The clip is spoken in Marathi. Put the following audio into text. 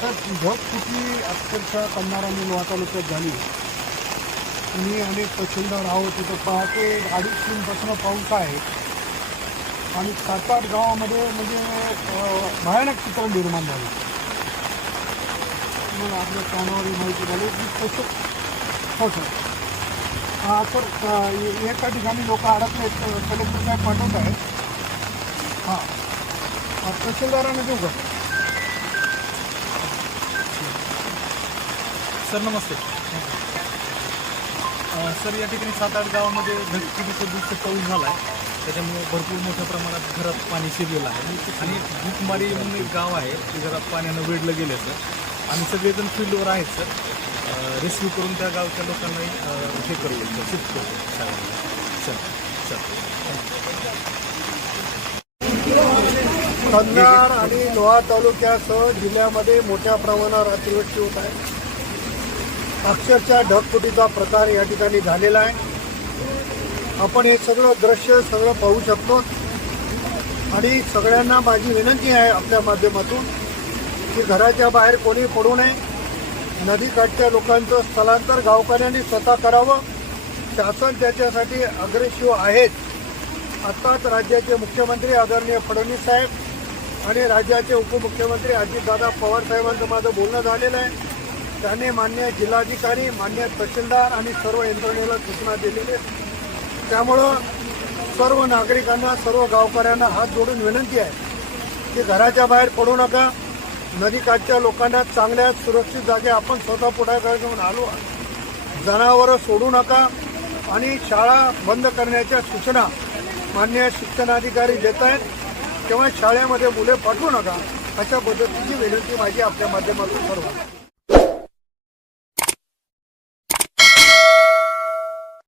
तर ढगफुटी अक्षरशः पन्नार लोहा तालुक्यात झाली तुम्ही अनेक तहसीलदार आहोत तिथं पहाटे अडीच तीनपासून पाऊस आहे आणि सात आठ गावामध्ये म्हणजे भयानक चित्र निर्माण झालं मग आपल्या कानावर माहिती झाली की तसं हो हां सर एका ठिकाणी लोक अडकले कलेक्टर साहेब पाठवत आहेत हां तहसीलदाराने देऊ का सर नमस्ते सर या ठिकाणी सात आठ गावामध्ये धरतीचा दुःख पाऊस झाला आहे त्याच्यामुळे भरपूर मोठ्या प्रमाणात घरात पाणी शिरलेलं आहे आणि भूकमारी म्हणून एक गाव आहे ते घरात पाण्यानं वेढलं गेलं सर आम्ही सगळेजण फील्डवर आहेत सर रेस्क्यू करून त्या गावच्या लोकांना हे करू सर शिफ्ट करू सर सर कन्नार आणि लोहा तालुक्यासह जिल्ह्यामध्ये मोठ्या प्रमाणावर अतिवृष्टी होत आहे अक्षरशः ढगफुटीचा प्रकार या ठिकाणी झालेला आहे आपण हे सगळं दृश्य सगळं पाहू शकतो आणि सगळ्यांना माझी विनंती आहे आपल्या माध्यमातून की घराच्या बाहेर कोणी पडू नये नदीकाठच्या लोकांचं स्थलांतर गावकऱ्यांनी स्वतः करावं शासन त्याच्यासाठी अग्रेसिव्ह आहेत आत्ताच राज्याचे मुख्यमंत्री आदरणीय फडणवीस साहेब आणि राज्याचे उपमुख्यमंत्री अजितदादा पवार साहेबांचं माझं बोलणं झालेलं आहे त्याने मान्य जिल्हाधिकारी मान्य तहसीलदार आणि सर्व यंत्रणेला सूचना दिलेली आहे त्यामुळं सर्व नागरिकांना सर्व गावकऱ्यांना हात जोडून विनंती आहे की घराच्या बाहेर पडू नका नदीकाठच्या लोकांना चांगल्या सुरक्षित जागे आपण स्वतः पुढाकार घेऊन आलो जनावरं सोडू नका आणि शाळा बंद करण्याच्या सूचना मान्य शिक्षणाधिकारी देत आहेत तेव्हा शाळेमध्ये मुले पाठवू नका अशा पद्धतीची विनंती माझी आपल्या माध्यमातून सर्व